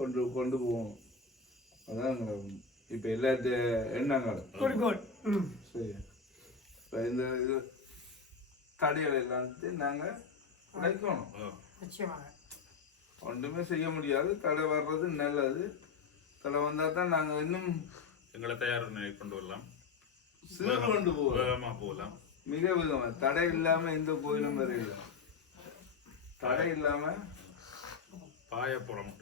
கொண்டு கொண்டு போவோம். அதான் இப்போ எல்லாத்த எண்ணங்கள் சரி. இப்போ இந்த இது தடைகள் எல்லாத்தையும் நாங்கள் உடைக்கணும். ஒன்றுமே செய்ய முடியாது. தடை வர்றது நல்லது. தடை வந்தால் தான் நாங்கள் இன்னும் எங்களை தயார் கொண்டு வரலாம், சிறு கொண்டு போகலாம். மிக விதமாக தடை இல்லாமல் எந்த கோயிலும் வரையில தடை இல்லாமல் பாயப்புறம்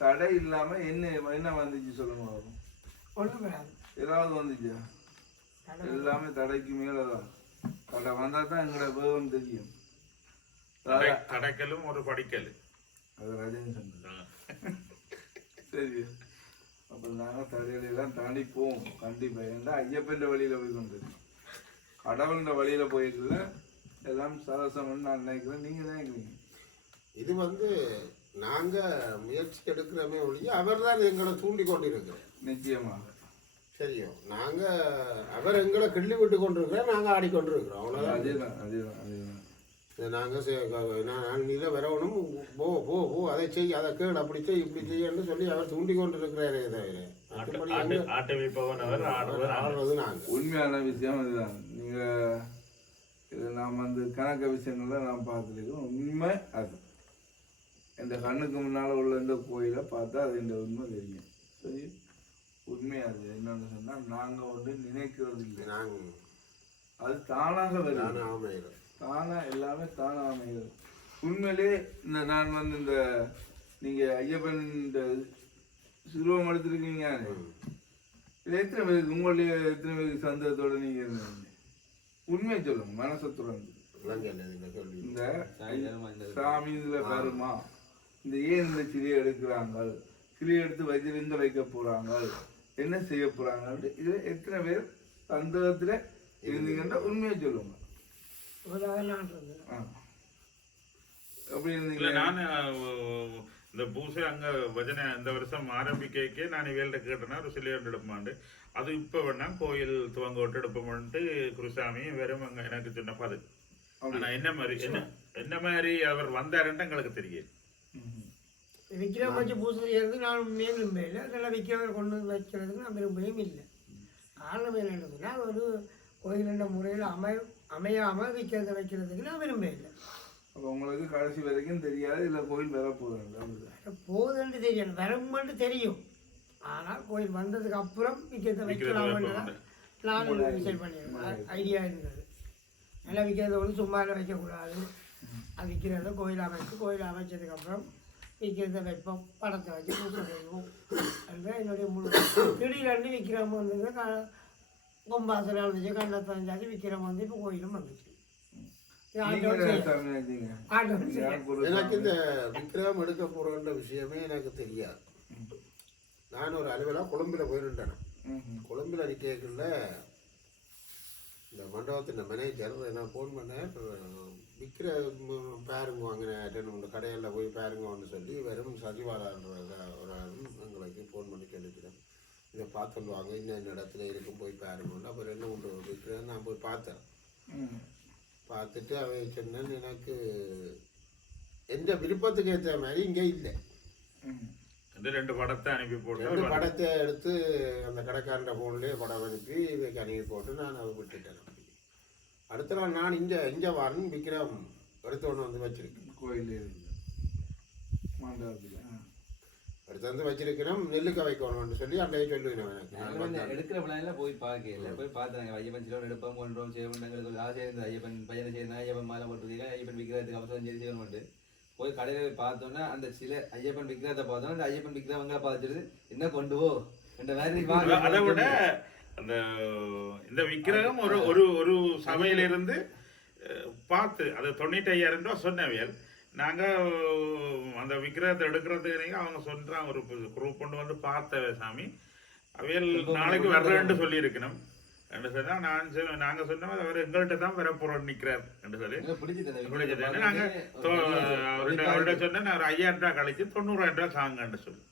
தடை இல்லாம என்ன வந்துச்சு சொல்லுங்க. ஏதாவது வந்துச்சா? எல்லாமே தடைக்கு மேலதான். தடை வந்தா தான் எங்களோட வேகம் தெரியும். தடைக்கலும் ஒரு படிக்கல், அது ரஜினி சொன்னது. சரி, அப்ப நாங்க தடையெல்லாம் தாண்டி போவோம் கண்டிப்பா. ஏன்னா ஐயப்பன் வழியில போய் கொண்டு கடவுள வழியில போயிருக்கல எல்லாம் சரசம்னு நான் நினைக்கிறேன். நீங்க தான் நினைக்கிறீங்க. இது நாங்க முயற்சி எடுக்கிறோமே ஒழிய அவர் தான் எங்களை தூண்டி கொண்டிருக்கிறோம். நிச்சயமா சரியோ, நாங்க அவர் எங்களை கிள்ளி விட்டு கொண்டிருக்கிறோம், நாங்க ஆடிக்கொண்டிருக்கிறோம். அவ்வளவுதான். அதேதான் அதேதான் அதேதான். நாங்க நீல வரவணும், போ போ போ அதை செய், அதை கேள், அப்படி செய், இப்படி செய்யன்னு சொல்லி அவர் தூண்டி கொண்டிருக்கிறாரே தவிர ஆடுறது நாங்க. உண்மையான விஷயம் இதுதான். நீங்க இது நாம் கணக்க விஷயங்கள்ல நாம் பார்த்துருக்கோம். உண்மை அது இந்த கண்ணுக்கு முன்னால் உள்ள இந்த கோயிலை பார்த்தா அது இந்த உண்மை தெரியும். சரி, உண்மை அது என்னன்னு சொன்னால் நாங்கள் ஒன்று நினைக்கிறது இல்லை. நாங்கள் அது தானாக வருது. தானா எல்லாமே தானாக அமைகிறது. உண்மையிலே இந்த நான் இந்த நீங்கள் ஐயப்பன் இந்த சிறுவம் எடுத்துருக்கீங்க. இது எத்தனை பேருக்கு உங்களுடைய எத்தனை பேருக்கு சந்தோஷத்தோட நீங்கள் இருந்தீங்க? உண்மையை சொல்லுங்க, மனசை துறந்து. இந்த சாமி இதுல வருமா, இந்த ஏன் இந்த சிலையை எடுக்கிறாங்க, சிலையை எடுத்து வச்சிருங்க வைக்க போறாங்க, என்ன செய்ய போறாங்க, இதுல எத்தனை பேர் சந்தோகத்துல இருந்தீங்கன்ற உண்மையை சொல்லுங்க. அப்படி இருந்தீங்க. நான் இந்த பூசை அங்க பஜனை இந்த வருஷம் ஆரம்பிக்கே நான் இவையில்ட கேட்டேன்னா ஒரு சிலையை எடுப்பாண்டு. அது இப்போ வேணா கோயில் துவங்க விட்டு எடுப்போம்ட்டு குருசாமி வெறும் அங்க எனக்கு சொன்னப்ப அது என்ன மாதிரி அவர் வந்தாருன்னு எங்களுக்கு தெரியும். விக்கிரம் வச்சு பூசை செய்யறதுக்கு நான் உண்மையே விரும்பவே இல்லை. அதெல்லாம் விக்கிரவர் கொண்டு வந்து வைக்கிறதுக்கு நான் விரும்பவும் இல்லை. காரணம் என்னன்னா ஒரு கோயில் முறையில் அமையாமல் விற்கிறத வைக்கிறதுக்கு நான் விரும்பவே இல்லை. அப்போ உங்களுக்கு கடைசி வரைக்கும் தெரியாது இல்லை கோயில் வர போகுது போகுதுன்னு தெரியும், வரும்னு தெரியும். ஆனால் கோயில் வந்ததுக்கு அப்புறம் விற்கிறத வைக்கலாம்னு தான் நான் டிசைட் பண்ணிடுறேன். ஐடியா இருந்தது. நல்லா விற்கிறத வந்து சும்மா வைக்கக்கூடாது. அது விற்கிறத கோயில் அமைச்சதுக்கப்புறம் விற்கிறத வைப்போம், படத்தை வச்சு பூசை செய்வோம். அதுதான் என்னுடைய முழு. திடீரெண்டு விற்கிறவங்க வந்து கொம்பாசனம் வந்துச்சு, கண்ணத்தை வந்தாச்சு, விற்கிறவங்க வந்து இப்போ கோயிலும் வந்துச்சு. எனக்கு இந்த விக்கிரகம் எடுக்க போறன்ற விஷயமே எனக்கு தெரியாது. நான் ஒரு அலுவலாக கொழும்புல போயிருந்தேன். கொழும்புல நிற்கல இந்த மண்டபத்தின் மேனேஜர் நான் ஃபோன் பண்ணேன். விற்கிற பேருங்க வாங்கினேன், இந்த கடையில் போய் பேருங்கன்னு சொல்லி வெறும் சசிவாலான்ற ஒரு எங்களுக்கு ஃபோன் பண்ணி கேட்டுக்கிறேன். இதை பார்த்துட்டு வாங்க, இன்னும் இடத்துல இருக்கும் போய் பேருங்கன்னு. அப்புறம் என்ன ஒன்று விற்கிறேன், நான் போய் பார்த்தேன். பார்த்துட்டு அவை சொன்னேன், எனக்கு எந்த விருப்பத்துக்கு ஏற்ற மாதிரி இங்கே இல்லை. ரெண்டு படத்தை அனுப்பி போட்டு, ரெண்டு படத்தை எடுத்து அந்த கடைக்காரண்ட ஃபோன்லேயே படம் அனுப்பி இவைக்கு அனுப்பி போட்டு நான் அதை விட்டுட்டேன். அடுத்த நாள் நான் இங்கே வரணும் விக்ரம் எடுத்து ஒன்று வந்து வச்சிருக்கேன் கோயில் எடுத்து வந்து வச்சிருக்கிறோம். நெல்லுக்க வைக்கணும்னு சொல்லி அன்றைய சொல்லுவேன். எனக்கு எடுக்கிற பிள்ளைங்கள போய் பார்க்கல, போய் பார்த்தாங்க. ஐயப்பன் சிலோன் எடுப்போம், கொண்டோம் செய்வோம். எங்களுக்கு ஆசை இருந்தது. ஐயப்பன் பையனை செய்யணும், ஐயப்பன் மாலை போட்டுருக்கீங்க, ஐயப்பன் விற்கிறதுக்கு அவசரம் செய்து செய்யணும். போய் கடையில் போய் பார்த்தோன்னா அந்த சில ஐயப்பன் விக்கிரத்தை பார்த்தோன்னா அந்த ஐயப்பன் விக்கிரவங்க பார்த்துட்டு என்ன கொண்டு போ என்ற மாதிரி. அதை விட அந்த இந்த விக்கிரகம் ஒரு ஒரு ஒரு சபையிலிருந்து பார்த்து அது 95,000 ரூபா சொன்னவியல். நாங்கள் அந்த விக்கிரகத்தை எடுக்கிறதுக்கு அவங்க சொல்கிறான் ஒரு குரூப் கொண்டு வந்து பார்த்த சாமி அவையல் நாளைக்கு வர்றேன்னு சொல்லியிருக்கணும் என்று சொன்னால் நாங்கள் சொன்னோம் அவர் எங்கள்கிட்ட தான் வர போகிறோம் நிற்கிறார் என்று சொல்லி பிடிச்சது. நாங்கள் அவர்கிட்ட சொன்னேன் நான் ஒரு 5,000 ரூபா கழிச்சு 90,000 ரூபா சாங்கன்னு சொல்லி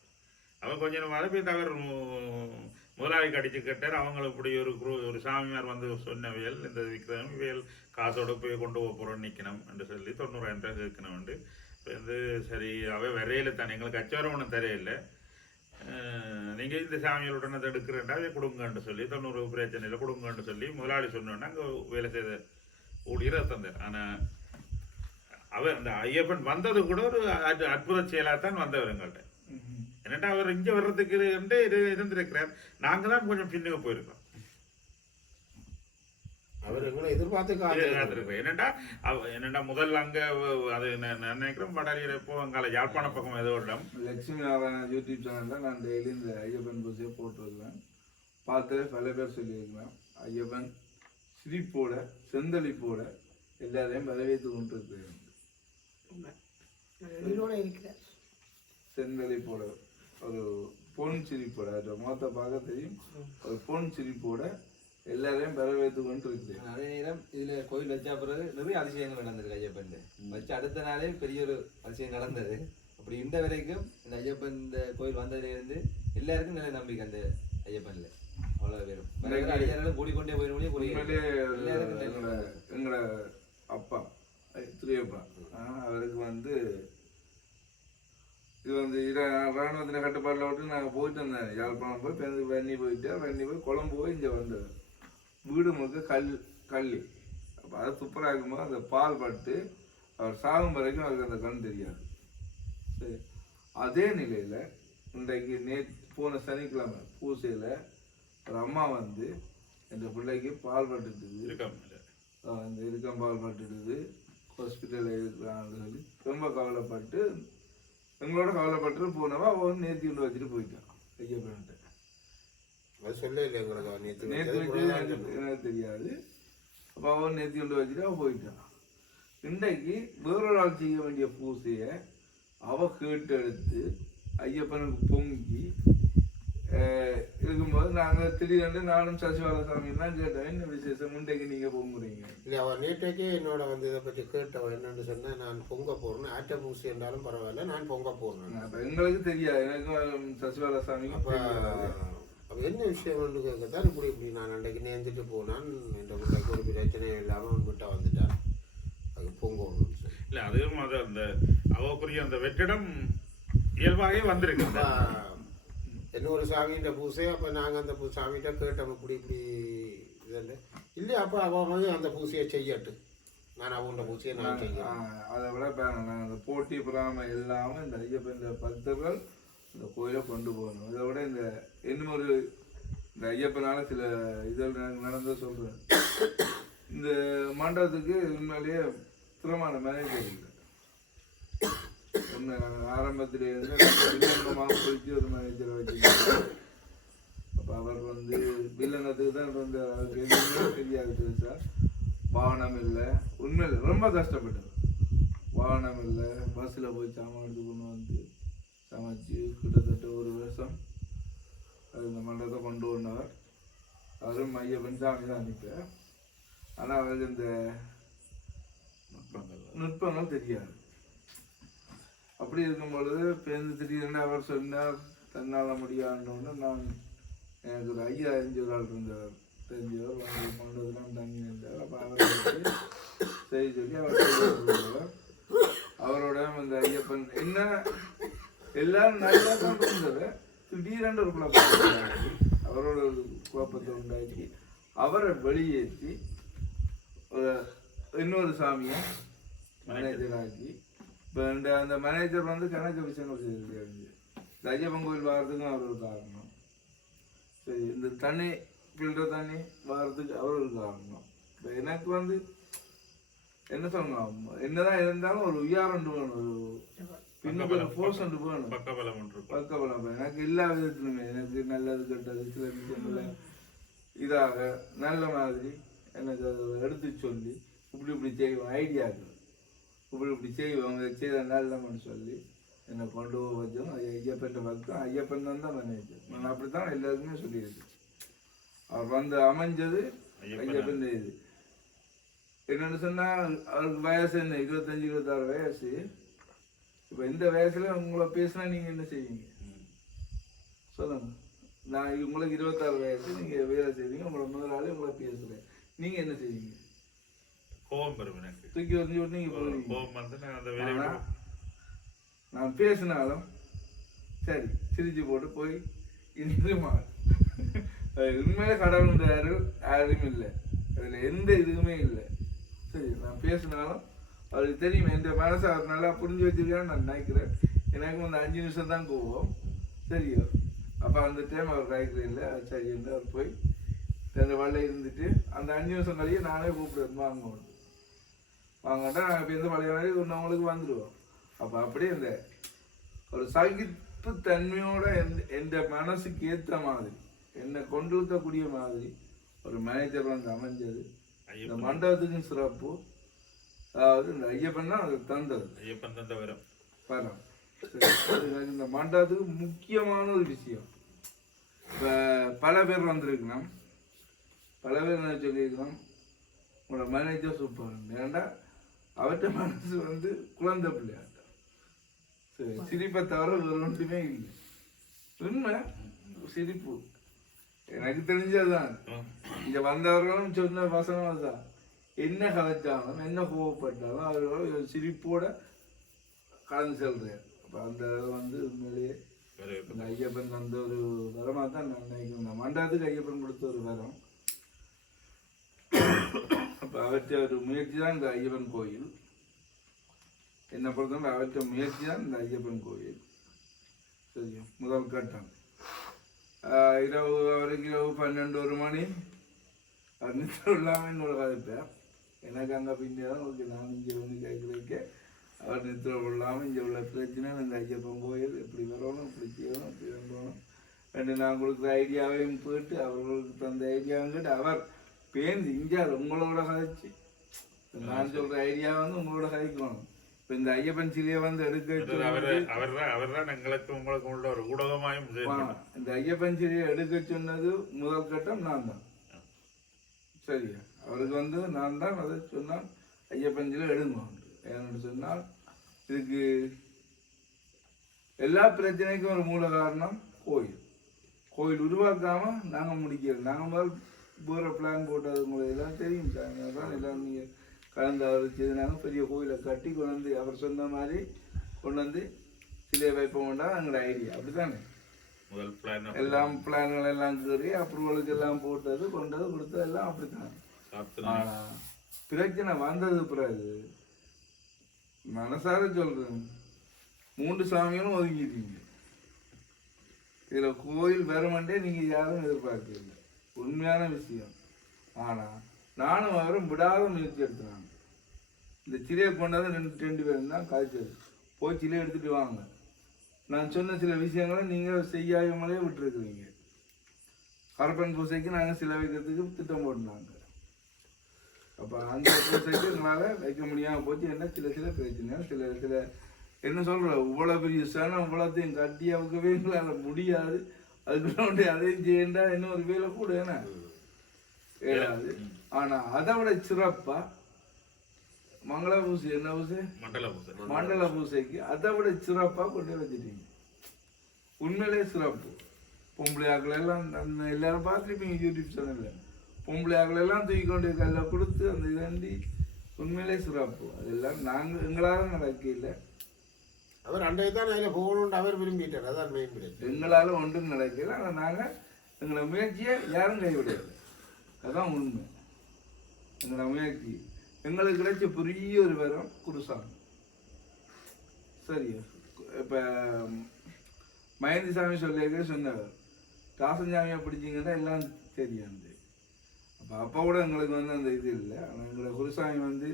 அவர் கொஞ்சம் மழை பெய்து அவர் முதலாளி கடிச்சு கேட்டார். அவங்களுக்கு இப்படி ஒரு சாமியார் வந்து சொன்னவியல் இந்த விற்கிறவங்க இவையல் காசோட போய் கொண்டு போக போகிறோம் நிற்கணும் என்று சொல்லி 90,000 ரூபா கேட்கணும். வந்து சரி அவை வரையில தானே எங்களுக்கு அச்சவரம் ஒன்றும் தெரியல. நீங்கள் இந்த சாமியோட எடுக்கிறேன்டா அதை கொடுங்கன்னு சொல்லி 90 பிரச்சனையில் கொடுங்கன்னு சொல்லி முதலாளி சொன்னோன்னா அங்கே வேலை செய்த ஊழியரை தந்தார். ஆனால் அவர் அந்த ஐயப்பன் வந்தது கூட ஒரு அற்புத செயலாகத்தான் வந்தவர் எங்கள்கிட்ட. என்னட்டா அவர் இங்கே வர்றதுக்கு இருந்திருக்கிறார். நாங்கள் தான் கொஞ்சம் பின்னுக்கு போயிருக்கோம். அவர் எங்களை எதிர்பார்த்துருக்கோம். என்னடா முதல்ல அங்கே அது நினைக்கிறோம் படாரியில் இப்போ அங்கே யாழ்ப்பாண பக்கம் ஏதோ இடம் லட்சுமி நாராயணா யூடியூப் சேனலில் நான் டெய்லி இந்த ஐயப்பன் பூஜையை போட்டுருக்கேன். பார்த்து பல பேர் சொல்லியிருக்கிறேன். ஐயப்பன் சிரிப்போட செந்தளிப்போட எல்லாரையும் வரவேற்று கொண்டு இருக்கிறேன். செந்தளிப்போட ஒரு பொன் சிரிப்போட முகத்தை பார்க்க தெரியும். ஒரு பொன் சிரிப்போட எல்லாரையும் வரவேற்று கொண்டு இருக்கிறேன். அதே நேரம் இதுல கோயில் வச்சா பிறகு நிறைய அதிசயங்கள் நடந்திருக்கு. ஐயப்பன் வச்சு அடுத்த நாளே பெரிய ஒரு அதிசயம் நடந்தது. அப்படி இந்த வரைக்கும் இந்த ஐயப்பன் இந்த கோயில் வந்ததுல இருந்து எல்லாருக்கும் நல்ல நம்பிக்கை அந்த ஐயப்பன்ல. அவ்வளவு பேரும் அடியாரும் கூடிக்கொண்டே போயிடும். எங்களோட அப்பா திரியப்பா அவருக்கு வந்து இது வந்து ராணுவத்தின கட்டுப்பாட்டில் விட்டு நாங்கள் போயிட்டு வந்தேன். யாழ்ப்பாணம் போய் வெண்ணி போய் கொழம்பு போய் இங்கே வந்தது. வீடு முழுக்க கள்ளி. அப்போ அதை துப்புரா இருக்கும்போது அந்த பால் பட்டு அவர் சாகும் வரைக்கும் அவருக்கு அந்த கண் தெரியாது. சரி, அதே நிலையில் இன்றைக்கு போன சனிக்கிழமை பூசையில் ஒரு அம்மா வந்து என் பிள்ளைக்கு பால் பட்டுட்டுது, அந்த இருக்கம் பால் பட்டுடுது, ஹாஸ்பிட்டலில் இருக்கிறான்னு சொல்லி ரொம்ப கவலைப்பட்டு எங்களோட கவலைப்பட்டு போனவா அவன் நேர்த்தி கொண்டு வச்சுட்டு போயிட்டான். ஐயப்பன்ட்டு அது சொல்ல இல்லை எங்களுக்கு நேற்று வச்சு எனக்கு தெரியாது. அப்போ அவன் நேர்த்தி கொண்டு வச்சுட்டு அவன் போயிட்டான். இன்றைக்கு வேறொரு ஆள் செய்ய வேண்டிய பூசையை அவ கேட்டு எடுத்து ஐயப்பனுக்கு பொங்கி இருக்கும்போது நாங்கள் திடீர்னு நானும் சசிபாலசாமியெல்லாம் கேட்டோம், என்ன விசேஷம் இன்றைக்கு நீங்கள் பொங்குறீங்க? இல்லை, அவன் நேற்றைக்கே என்னோட வந்து இதை பற்றி கேட்டவன் என்னென்னு சொன்னேன், நான் பொங்க போடுறேன், ஆட்ட பூசி இருந்தாலும் பரவாயில்ல, நான் பொங்க போடுறேன். அப்போ எங்களுக்கு தெரியாது, எனக்கும் சசிபாலசாமிக்கும் அப்போ என்ன விஷயம்னு கேட்கத்தான் இப்படி நான் அன்றைக்கு நேர்ந்துட்டு போனான். என்ற பிள்ளைக்கு ஒரு பிரச்சனையும் இல்லாமல் அவன் விட்டா வந்துட்டான். அது பொங்க விடணும் சார். இல்லை, அதுவும் அது அந்த அவக்குரிய அந்த வெற்றிடம் இயல்பாகவே வந்திருக்கு. இன்னொரு சாமிகிட்ட பூசை. அப்போ நாங்கள் அந்த சாமிகிட்ட கேட்டோம் இப்படி இதில் இல்லை. அப்போ அவன் அந்த பூசையை செய்யட்டு, நான் அவங்கள பூசையை நான் செய்யணும். அதை விட நாங்கள் அந்த போட்டி பொறாமல் இல்லாமல் இந்த ஐயப்பன் பக்தர்கள் இந்த கோயிலை கொண்டு போகணும். இதை விட இந்த இன்னும் ஒரு இந்த ஐயப்பனால சில இதில் நடந்த சொல்கிறேன். இந்த மண்டபத்துக்கு உண்மையிலேயே திறமான மேனேஜர் இல்லை. ஆரம்பத்திலேருந்து போயிட்டு ஒரு மேனேஜரை வச்சுருக்காங்க. அப்போ அவர் வந்து வில்லனத்துக்கு தான் வந்து அவருக்கு எதுவுமே தெரியாது சார். வாகனம் இல்லை, உண்மையில் ரொம்ப கஷ்டப்பட்டது. வாகனம் இல்லை, பஸ்ஸில் போய் சாமான் எடுத்து கொண்டு வந்து சமைச்சு கிட்டத்தட்ட ஒரு வருஷம் அது இந்த மண்டபத்தை கொண்டு வந்தவர். அவரும் ஐயப்பன் சாமி தான் நிற்பார். ஆனால் அவருக்கு இந்த நுட்பங்கள் தெரியாது. அப்படி இருக்கும் பொழுது பேருந்து திடீர்னு அவர் சொன்னார் தன்னால் முடியாதுன்னு. நான் எனக்கு ஒரு ஐயா அறிஞ்ச ஆள் இருந்தவர், தெரிஞ்சவர், மண்டபத்தில் தங்கி இருந்தார். அப்போ அவருக்கு செய்ய சொல்லி அவர் அவரோட இந்த ஐயப்பன் என்ன எல்லாரும் நல்லா தான் இருந்தது. திடீரென்று ஒரு குழப்பத்தை அவரோட ஒரு குழப்பத்தை உண்டாக்கி அவரை வெளியேற்றி இன்னொரு சாமியை மேனேஜராக்கி இப்போ அந்த மேனேஜர் வந்து கணக்கு விஷயங்கள் செய்திருக்காரு. இந்த ஐயப்பன் கோயில் வாரத்துக்கும் அவர் ஒரு காரணம். சரி, இந்த தண்ணி ஃபில்டர் தண்ணி வாரத்துக்கு அவர் ஒரு காரணம். இப்போ எனக்கு வந்து என்ன சொல்லணும், என்னதான் இருந்தாலும் ஒரு உயாரண்டு வேணும், ஒரு பின்னுக்கு ஒரு ஃபோர்ஸ் ஒன்று வேணும், பக்கபலம். எனக்கு எல்லா விதத்திலுமே எனக்கு நல்லது கெட்டது சில விஷயங்கள இதாக நல்ல மாதிரி எனக்கு அதை எடுத்து சொல்லி இப்படி செய்வோம் ஐடியாக்கள், இப்படி செய்வோம் செய்த நல்லமன்னு சொல்லி என்னை கொண்டு போக வச்சோம். ஐயப்பன் பக்தம், ஐயப்பன் தான் மேனேஜர். நான் அப்படித்தான் எல்லாருக்குமே சொல்லியிருக்கு. அவர் வந்து அமைஞ்சது ஐயப்பன் இது. என்னென்னு சொன்னால் அவருக்கு வயசு என்ன 25-26 வயசு. இப்போ இந்த வயசுல உங்களை பேசினா நீங்கள் என்ன செய்வீங்க சொல்லுங்க? நான் உங்களுக்கு 26 வயசு, நீங்கள் வேலை செய்வீங்க, உங்களை முதலாளி உங்களை பேசுகிறேன், நீங்கள் என்ன செய்வீங்க? கோபம் பெறும் எனக்கு. தூக்கி வந்து நீங்கள் போவீங்க. கோபம் வந்து நான் அந்த வேலையை நான் பேசினாலும் சரி சிரிச்சு போட்டு போய் இருந்துமா. உண்மையில கடவுள் யாரும் இல்லை, அதில் எந்த இதுவுமே இல்லை. சரி நான் பேசினாலும் அவருக்கு தெரியும் எந்த மனசை அவர் நல்லா புரிஞ்சு வச்சிருக்கான்னு நான் நினைக்கிறேன். எனக்கு வந்து 5 நிமிஷம் தான் போவோம் சரியோ. அப்போ அந்த டைம் அவர் நினைக்கிறேன் இல்லை சரி என்று அவர் போய் 2 வழியில் இருந்துட்டு அந்த 5 நிமிஷம் கழியே நானே கூப்பிடுவேன் வாங்கணும் வாங்கிட்டா நாங்கள் இப்போ எந்த பழைய மாதிரி ஒன்றவங்களுக்கு வந்துடுவோம். அப்போ அப்படியே இந்த ஒரு சகிப்பு தன்மையோட எந்த மனசுக்கு ஏற்ற மாதிரி என்னை கொண்டிருக்கக்கூடிய மாதிரி ஒரு மேனேஜர் வந்து அமைஞ்சது. இந்த மண்டபத்துக்கும் சிறப்பு, அதாவது இந்த ஐயப்பன் தான் அது தந்தது. ஐயப்பன் தந்த வரம் வரம் இந்த மண்டபத்துக்கு முக்கியமான ஒரு விஷயம். இப்போ பல பேர் வந்திருக்கணும், பல பேர் என்ன சொல்லியிருக்கணும், உங்களோட மேனேஜர் சூப்பர். ஏன்டா அவர்கிட்ட மனசு வந்து குழந்தை பிள்ளையாட்டம், சரி சிரிப்பை தவிர வேறு ஒன்றுமே இல்லை. உண்மை சிரிப்பு எனக்கு தெரிஞ்சதுதான். இங்கே வந்தவர்களும் சொன்ன வசனம் அதுதான், என்ன கலைச்சாலும் என்ன கோவப்பட்டாலும் அவர்களோட சிரிப்போட கலந்து செல்றாரு. அப்போ அந்த வந்து உண்மையிலேயே இந்த ஐயப்பன் வந்த ஒரு வரமாக தான் நான் நினைக்கிறேன். இந்த மண்டபத்துக்கு ஐயப்பன் கொடுத்த ஒரு வரம். அப்போ அவற்றை ஒரு முயற்சி தான் இந்த ஐயப்பன் கோயில். என்னை பொறுத்தவரை அவற்றை முயற்சி தான் இந்த ஐயப்பன் கோயில். சரியா முதல் கட்டம் இரவு வரைக்கும் இரவு 12-1 மணி நித்திரம் இல்லாமல் இன்னொரு கதைப்பேன். எனக்கு அங்கே பின்னாதான் ஓகே நான் இங்கே வந்து கேட்குறதுக்கே அவர் நித்திரம் இல்லாமல் இங்கே உள்ள பிரச்சனை இந்த ஐயப்பன் கோயில் எப்படி வரணும் இப்படி செய்யணும் இப்படி வரணும் ரெண்டு நான் கொடுக்குற ஐடியாவையும் போயிட்டு அவர்களுக்கு தந்த ஐடியாவும் கேட்டு அவர் பேந்து இங்கே உங்களோட கதைச்சு நான் சொல்கிற ஐடியா வந்து உங்களோட கதைக்கணும். இப்போ இந்த ஐயப்பன் சிலையை வந்து எடுக்க அவர்தான் எங்களுக்கு உங்களுக்கு உள்ள ஒரு ஊடகமாயும் இந்த ஐயப்பன் சிலையை எடுக்க சொன்னது முதல் கட்டம் நான் தான். சரியா அவருக்கு வந்து நான் தான் அதை சொன்னால் ஐயப்பன் சிலை எடுங்க. ஏன்னு சொன்னால் இதுக்கு எல்லா பிரச்சனைக்கும் ஒரு மூல காரணம் கோயில். கோயில் உருவாக்காம நாங்கள் முடிக்கிறோம். நாங்கள் முதல் வேறு பிளான் போட்டது உங்களுக்கு எல்லாம் தெரியும் சார். தான் எல்லாம் நீங்கள் கலந்து அவர் செய்தாங்க. பெரிய கோயிலை கட்டி கொண்டு வந்து அவர் சொன்ன மாதிரி கொண்டு வந்து சிலையை வைப்போம்டா எங்களோட ஐடியா. அப்படித்தானே முதல் பிளான் எல்லாம் பிளான்கள் எல்லாம் கீறி அப்ரூவலுக்கு எல்லாம் போட்டது கொண்டது கொடுத்தது எல்லாம் அப்படித்தான். ஆனால் பிரச்சனை வந்தது பிறகு மனசார சொல்றேன் 3 சாமிகளும் ஒதுங்கிட்டீங்க. இதில் கோயில் வருமண்டே நீங்கள் யாரும் எதிர்பார்க்கல, உண்மையான விஷயம். ஆனால் நானும் அவரும் விடாத முயற்சி எடுத்துனாங்க. இந்த சிலையை கொண்டாந்து 2 பேரும் தான் காய்ச்சது. போய் சிலையை எடுத்துகிட்டு வாங்க. நான் சொன்ன சில விஷயங்களை நீங்கள் செய்யாமலே விட்டுருக்குறீங்க. கருப்பன் பூசைக்கு நாங்கள் சிலை வைக்கிறதுக்கு திட்டம் போட்டுனாங்க. அப்போ அந்த பூசைக்கு எங்களால் வைக்க முடியாமல் போச்சு. என்ன சில பிரச்சனை சில என்ன சொல்கிற இவ்வளோ பெரிய சனம் இவ்வளோத்தையும் கட்டி அவுக்கவே எங்களால் முடியாது. அதுக்குள்ள அதையும் செய்யண்டா இன்னும் ஒரு வேலை கூட என்ன ஏழாது. ஆனால் அதை விட சிறப்பாக மங்கள பூசை என்ன பூசை மண்டல பூசைக்கு அதை விட சிறப்பாக கொண்டு வச்சுட்டீங்க. உண்மையிலே சிறப்பு. பொம்பளையாக்கள் எல்லாம் எல்லாரும் பார்த்துருப்பீங்க யூடியூப் சேனலில். பொம்பளையாக்கள் எல்லாம் தூக்கி கொண்டு கல்ல கொடுத்து அந்த இதண்டி உண்மையிலே சிறப்பு. அதெல்லாம் நாங்கள் எங்களால் நடக்கல. அவர் அன்றைக்கு தான் அதில் போகணும்னு அவர் விரும்பிட்டார். அதான் மெயின் பிரச்சனை. எங்களால் ஒன்றும் நடக்கல. ஆனால் நாங்கள் எங்களை முயற்சியை யாரும் கைவிடையாது. அதுதான் உண்மை. எங்களோட முயற்சி எங்களுக்கு கிடைச்ச பெரிய ஒரு வரம் குருசாமி. சரியா இப்போ மகேந்தி சாமி சொல்லியிருக்க சொன்னவர் தாசஞ்சாமியை பிடிச்சிங்கன்னா எல்லாம் தெரியாது. அப்போ கூட எங்களுக்கு வந்து அந்த இது இல்லை. ஆனால் எங்களோட குருசாமி வந்து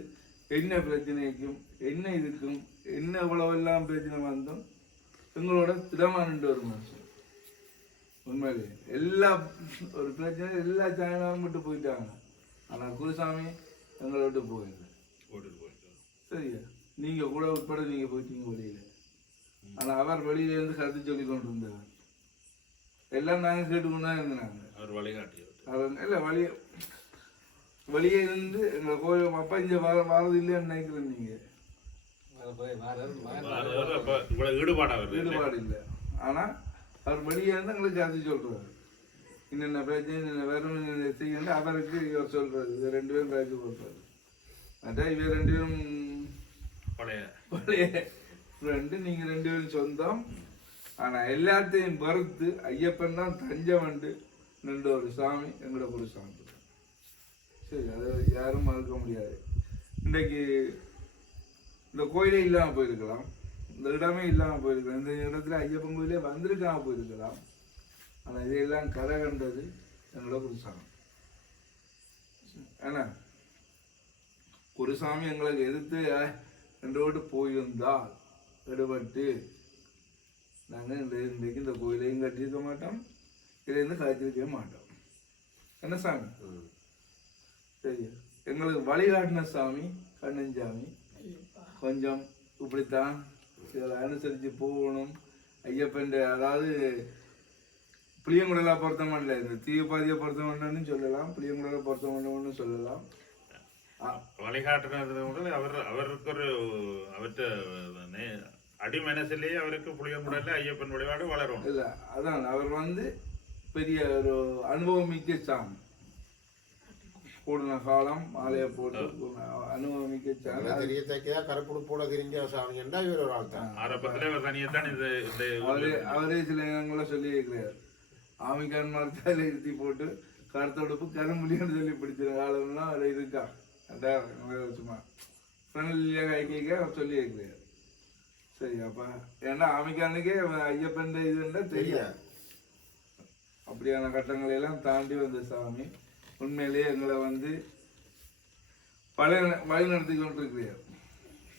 என்ன பிரச்சனைக்கும் என்ன இதுக்கும் என்ன இவ்வளவெல்லாம் பிரச்சனை வந்தும் எங்களோட திடமான ஒரு மனுஷன். உண்மையிலே எல்லா ஒரு பிரச்சனை எல்லா சாயனாலும் விட்டு போயிட்டாங்க. ஆனால் குருசாமி எங்களை விட்டு போயிடல. சரியா நீங்கள் கூட உட்பட நீங்கள் போயிட்டீங்க வெளியில். ஆனால் அவர் வெளியிலேருந்து கருத்து சொல்லி கொண்டு இருந்தவர். எல்லாம் நாங்கள் கேட்டுக்கொண்டு தான் இருந்தாங்க. அவர் வழிகாட்டி இல்லை வெளியே இருந்து எங்களை கோயில் அப்பா இங்கே வாரது இல்லைன்னு நினைக்கிறேன். நீங்கள் ஈடுபாடு இல்லை. ஆனால் அவர் வெளியே இருந்து எங்களுக்கு கருத்து சொல்கிறாரு. இன்னென்ன பிரச்சனை இன்னென்ன வரும் செய்யணும் அவருக்கு இவர் சொல்கிறாரு. இவர் 2 பேரும் கருத்து கொடுப்பாரு. அதான் இவர் 2 பேரும் பழைய ஃப்ரெண்டு, நீங்கள் 2 பேரும் சொந்தம். ஆனால் எல்லாத்தையும் வறுத்து ஐயப்பன் தான் தஞ்சவண்டு நின்ற ஒரு சாமி எங்களோட ஒரு சாமி. சரி, அதை யாரும் மறுக்க முடியாது. இன்றைக்கு இந்த கோயிலே இல்லாமல் போயிருக்கலாம், இந்த இடமே இல்லாமல் போயிருக்கலாம், இந்த இடத்துல ஐயப்பன் கோயிலே வந்திருக்காம போயிருக்கலாம். ஆனால் இதையெல்லாம் கரை கண்டது எங்களோட குருசாமி. ஏன்னா குருசாமி எங்களுக்கு எதிர்த்து ரெண்டு போயிருந்தால் எடுபட்டு நாங்கள் இன்றைக்கு இந்த கோயிலையும் கட்டியிருக்க மாட்டோம், இதுலேருந்து கழிச்சிருக்கவே மாட்டோம். என்ன சாமி? சரி, எங்களுக்கு வழிகாட்டின சாமி கண்ணஞ்சாமி. கொஞ்சம் இப்படித்தான் இதில் அனுசரித்து போகணும். ஐயப்பன் அதாவது புளியங்குடலா பொறுத்த மாட்டல, இந்த தீபாதியை பொறுத்த மாட்டோன்னு சொல்லலாம், புளியங்குடலை பொறுத்த மாட்டோம்னு சொல்லலாம். வழிகாட்டுறது அவருக்கு ஒரு அவற்ற அடிமனசிலேயே அவருக்கு புளியங்குடல ஐயப்பன் வழிபாடு வளரும். இல்லை, அதான் அவர் பெரிய ஒரு அனுபவமிக்க சாமி. கூடின காலம் மாலையை போட்டு அனுபவமிக்க சாமி. கருப்புடுப்போட தெரிஞ்ச சாமி என்றா இவர் ஒரு ஆள் தான். அவரே சில இடங்கள சொல்லி இருக்கிறார், ஆமிக்கான் மரத்தால் இருத்தி போட்டு கருத்தொடுப்பு கரும்புலின்னு சொல்லி பிடிச்சிருக்க காலம்லாம் அதில் இருக்கா. அதான் சும்மா ஃப்ரெண்ட்லியாக கைக்க சொல்லி இருக்கிறார். சரி, அப்போ ஏன்னா ஆமிக்கானுக்கே ஐயப்பன் இதுன்னா தெரியாது. அப்படியான கட்டங்களை எல்லாம் தாண்டி வந்த சாமி உண்மையிலேயே எங்களை வழி நடத்தி கொண்டிருக்கிறார்.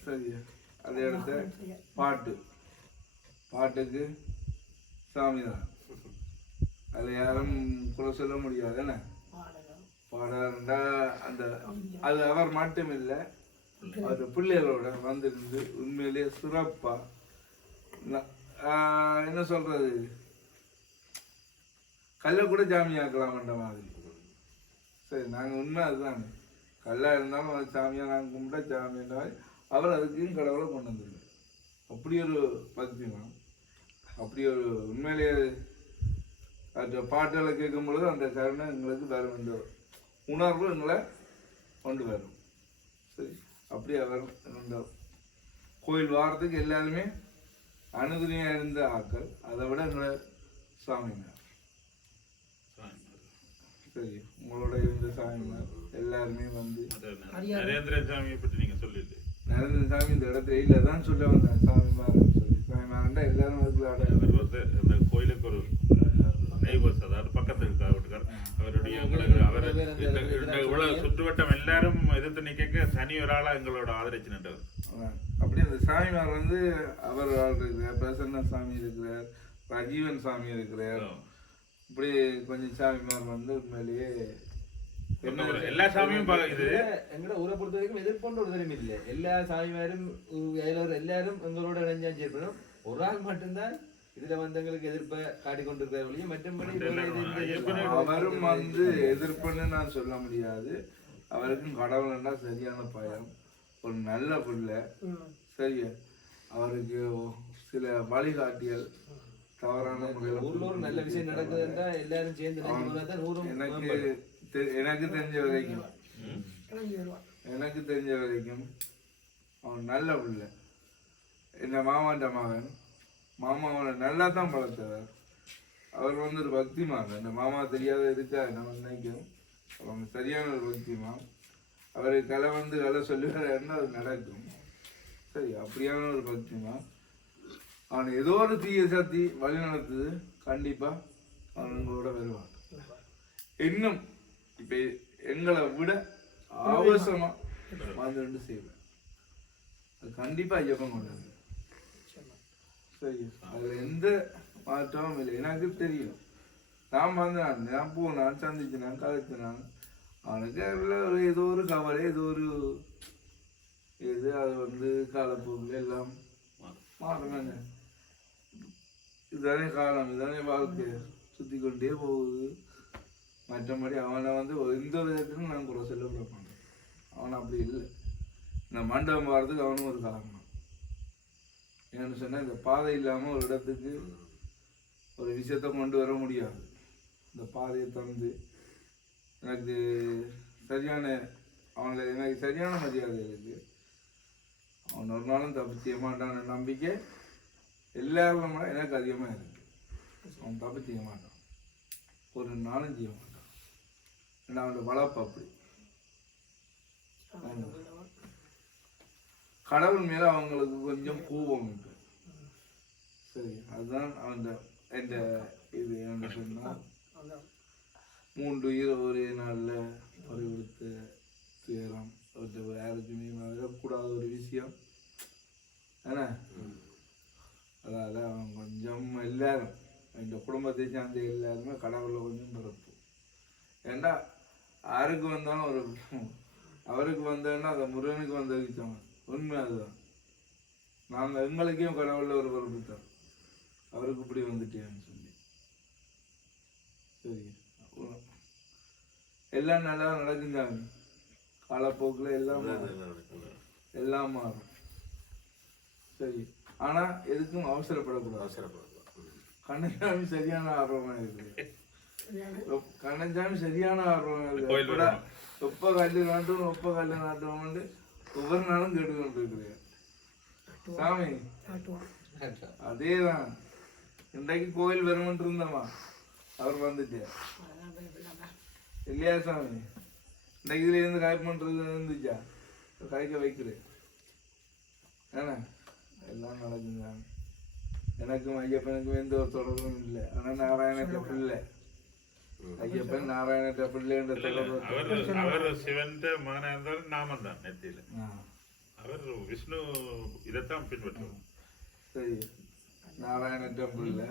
சரியா? அதே இடத்த பாட்டுக்கு சாமி தான், அதில் யாரும் குறை சொல்ல முடியாது. என்ன பாடா அந்த அது அவர் மட்டும் இல்லை, அவர் பிள்ளைகளோட வந்திருந்து உண்மையிலேயே சிறப்பா என்ன சொல்றது, கல்லை கூட ஜாமி ஆக்கலாம்ன்ற மாதிரி. சரி, நாங்கள் உண்மை அதுதான், கல்லாக இருந்தாலும் அது சாமியாக நாங்கள் கும்பிட்டா சாமின்ற மாதிரி அவர் அதுக்கும் கடவுளை கொண்டு வந்துருக்கார். அப்படி ஒரு பக்திமான், அப்படி ஒரு உண்மையிலேயே அந்த பாட்டுகளை கேட்கும் பொழுது அந்த கருணை எங்களுக்கு வரும், இந்த உணர்வு எங்களை கொண்டு வரும். சரி, அப்படியே அவர் இந்த கோயில் வாரத்துக்கு எல்லாருமே அனுதுணையாக இருந்த ஆக்கள், அதை விட எங்களை சாமிங்க. சரி, உங்களோட இருந்த சாமிமார் எல்லாருமே நரேந்திர சாமியை பற்றி நீங்க சொல்லிட்டு, நரேந்திர சாமி இந்த இடத்துல இல்லை தான் சொல்ல வந்தேன். சாமிமார் சொல்லி சாமிமார்ண்டா எல்லாரும் அந்த கோயிலுக்கு ஒரு நெய்பர்ஸ், அதாவது பக்கத்துக்கு வீட்டுக்கார், அவருடைய இவ்வளவு சுற்றுவட்டம் எல்லாரும் எதிர்த்து நிக்க சனி ஒரு ஆளா எங்களோட ஆதரிச்சு நின்றது. அப்படி அந்த சாமிமார் அவர் இருக்கிறார், பிரசன்ன சாமி இருக்கிறார், ரஜீவன் சாமி இருக்கிறார். இப்படி கொஞ்சம் சாமிமார் உண்மையிலேயே எல்லா சாமியும் எங்களோட ஊரை பொறுத்த வரைக்கும் எதிர்ப்பொண்டு ஒரு தரம் இல்லை. எல்லா சாமிமாரும் எல்லாரும் எங்களோட இணைஞ்சான் சேர்க்கணும். ஒரு ஆள் மட்டும்தான் இதுல எங்களுக்கு எதிர்ப்பை காட்டிக்கொண்டிருக்கிற வழியும் மற்றபடி அவரும் எதிர்ப்புன்னு நான் சொல்ல முடியாது. அவருக்கும் கடவுள்னா சரியான பயம், ஒரு நல்ல பிள்ளை. சரியா? அவருக்கு சில வழிகாட்டியல் தவறான முறையில் நல்ல விஷயம் நடக்குதுன்னா எல்லாரும் சேர்ந்து எனக்கு தெரிஞ்ச வரைக்கும் அவன் நல்ல பிள்ளை. என் மாமாண்ட மகன், மாமா அவனை நல்லா தான் வளர்த்தவர். அவர் ஒரு பக்திமான். இந்த மாமா தெரியாத இருக்கா நம்ம நினைக்கும், அவங்க சரியான ஒரு பக்திமான். அவருக்கு கலை சொல்லுவாருன்னா அது நடக்கும். சரி, அப்படியான ஒரு பக்திமான். அவன் ஏதோ ஒரு தீய சக்தி வழி நடத்துது, கண்டிப்பா அவங்களோட வருவான். இன்னும் இப்ப எங்களை விட அவசரமா வந்து செய்வேன். அது கண்டிப்பா ஐயப்பன் கொண்டு வந்து. சரி, அதுல எந்த மாற்றமும் இல்லை. எனக்கு தெரியும், நான் நான் போனான், சந்திச்சினான், கலைச்சினான். அவனுக்கு ஒரு ஏதோ ஒரு கவலை, ஏதோ ஒரு இது, அது காலப்போக்கில் எல்லாம் மாறணுங்க. இதுதானே காலம், இதுதானே வாழ்க்கை, சுற்றி கொண்டே போகுது. மற்றபடி அவனை எந்த விதத்திலும் நான் குறை சொல்ல மாட்டேன். அவன் அப்படி இல்லை. இந்த மண்டபம் வர்றதுக்கு அவனும் ஒரு காரணம். ஏன்னு சொன்னால், இந்த பாதை இல்லாமல் ஒரு இடத்துக்கு ஒரு விஷயத்தை கொண்டு வர முடியாது. இந்த பாதையை தந்து எனக்கு சரியான மரியாதை இருக்குது. அவன் ஒரு நாளும் தப்பு செய்ய மாட்டான நம்பிக்கை எல்லாரும் எனக்கு அதிகமாக இருக்கு. அவன் தப்பு செய்ய மாட்டான், ஒரு நாளும் செய்ய மாட்டான். ஏன்னா அவனோட வளர்ப்பு அப்படி. கடவுள் மேல அவங்களுக்கு கொஞ்சம் கோபம் உண்டு. சரி, அதுதான் அவன் எந்த இது என்ன சொன்னா 3 உயிர் ஒரே நாள்ல ஒரு கொடுத்த துயரம் யாருக்குமே வரக்கூடாத ஒரு விஷயம். ஏன்னா அதால அவன் கொஞ்சம் எல்லாரும் இந்த குடும்பத்தை சார்ந்த எல்லாருமே கடவுளை கொஞ்சம் பிறப்பு. ஏண்டா யாருக்கு வந்தாலும் ஒரு அவருக்கு வந்தேன்னா அதை முருகனுக்கு வந்த வச்சவன் உண்மை. அதுதான் நாங்கள் எங்களுக்கே கடவுளில் ஒரு பிறப்பு தான், அவருக்கு இப்படி வந்துட்டேன்னு சொல்லி. சரி, எல்லாம் நல்லா நடக்குஞ்சாங்க. காலப்போக்கில் எல்லாம் மாறும். சரி, ஆனா எதுக்கும் அவசரப்படக்கூடாது. கண்ணஞ்சாமி சரியான ஆர்வமா இருக்கு. கண்ணஞ்சாமி சரியான ஆர்வமா இருக்கு. ஒப்ப கல்லு நாட்டும் ஒவ்வொரு நாளும் கேட்டு கொண்டு இருக்கிறேன். சாமி அதேதான். இன்றைக்கு கோயில் வருமன்ட்டு இருந்தம்மா, அவர் வந்துட்டு இல்லையா சாமி? இன்றைக்கு இதுல இருந்து காய் பண்றது இருந்துச்சா? காய்க்க வைக்கிறேன். ஏன்னா எல்லாம் நடக்குங்க. எனக்கும் ஐயப்பனுக்கும் எந்த ஒரு தொடர்பும் இல்லை. ஆனா நாராயணத்தை பிள்ளை, ஐயப்பன் நாராயணத்தை பிள்ளைன்ற தொடர்பு. அவர் சிவன் மகனா இருந்தாலும் நாமம் தான் நெத்தியில. அவர் விஷ்ணு இதைத்தான் பின்பற்றுவோம். சரி, நாராயணத்தை பிள்ளை.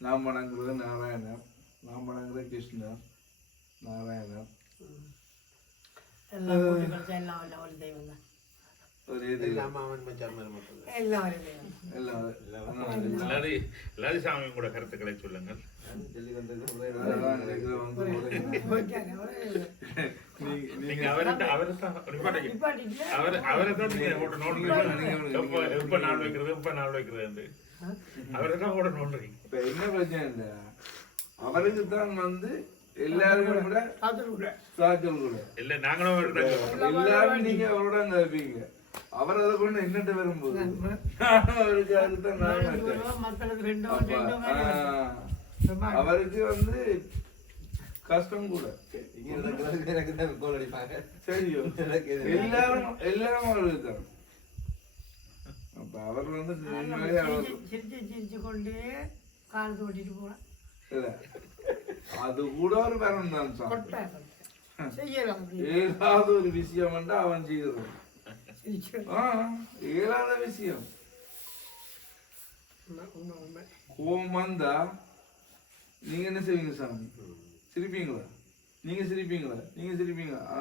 நாம் வணங்குறது நாராயணன், நாம் வணங்குறது கிருஷ்ணர், நாராயணன். சாமி கூட கருத்துக்களை சொல்லுங்கள். நீங்க அவரை தான் எப்ப நாள் வைக்கிறது அவரை தான் கூட நோண்டுறீங்க. இப்ப என்ன பிரச்சனை இல்லை, அவருக்கு தான் வந்து எல்லாருமே விட சாச்சல் கூட இல்ல, நாங்களும் எல்லாரும் நீங்க அவரோட இருப்பீங்க. அவர் அதை கொண்டு என்னட்டு வரும்போது அவருக்கு அதுதான் அவருக்கு வந்து கஷ்டம் கூட. சரியோ, எல்லாரும் அவருக்கு தான். அப்ப அவர் வந்து சிரிச்சு கொண்டே காலத்து ஓட்டிட்டு போறான். இல்ல, அது கூட ஒரு பேரம் தான் சார். ஏதாவது ஒரு விஷயம் வந்து அவன் செய்யறது ஏழாத விஷயம். கோபம் வந்தா நீங்க என்ன செய்வீங்க சாமி? சிரிப்பீங்களா? நீங்க சிரிப்பீங்களா?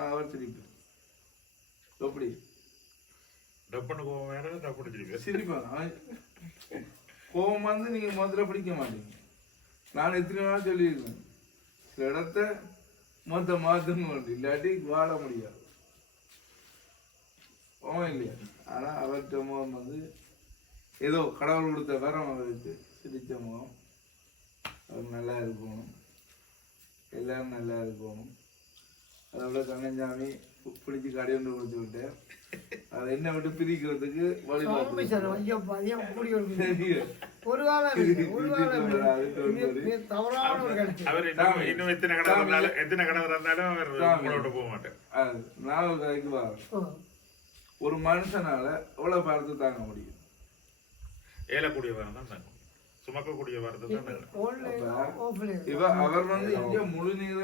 அவர் சிரிப்பு எப்படி சிரிப்பாங்க. கோபம் வந்து நீங்க முதல்ல பிடிக்க மாட்டீங்க. நான் எத்தனை நாள் சொல்லியிருக்கேன், சில இடத்த மாற்றணும், இல்லாட்டி வாழ முடியாது. இல்லையா? ஆனா அவர்கிட்ட முகம் வந்து ஏதோ கடவுள் கொடுத்த வரம் அவருக்கு சிரிச்ச முகம். அவர் நல்லா இருக்கணும், எல்லாரும் நல்லா இருக்கணும். அதோட கண்ணஞ்சாமி பிடிச்சி கடை ஒன்று கொடுத்து விட்டேன். அதை என்ன விட்டு பிரிக்கிறதுக்கு வழி ஒரு மனுஷனால எவ்வளவு பார்த்து தாங்க முடியும்? ஏலக்கூடிய வாரம் தான் தாங்க, சுமக்கக்கூடிய வாரத்தை தான். அவர் வந்து இங்க முழு நீர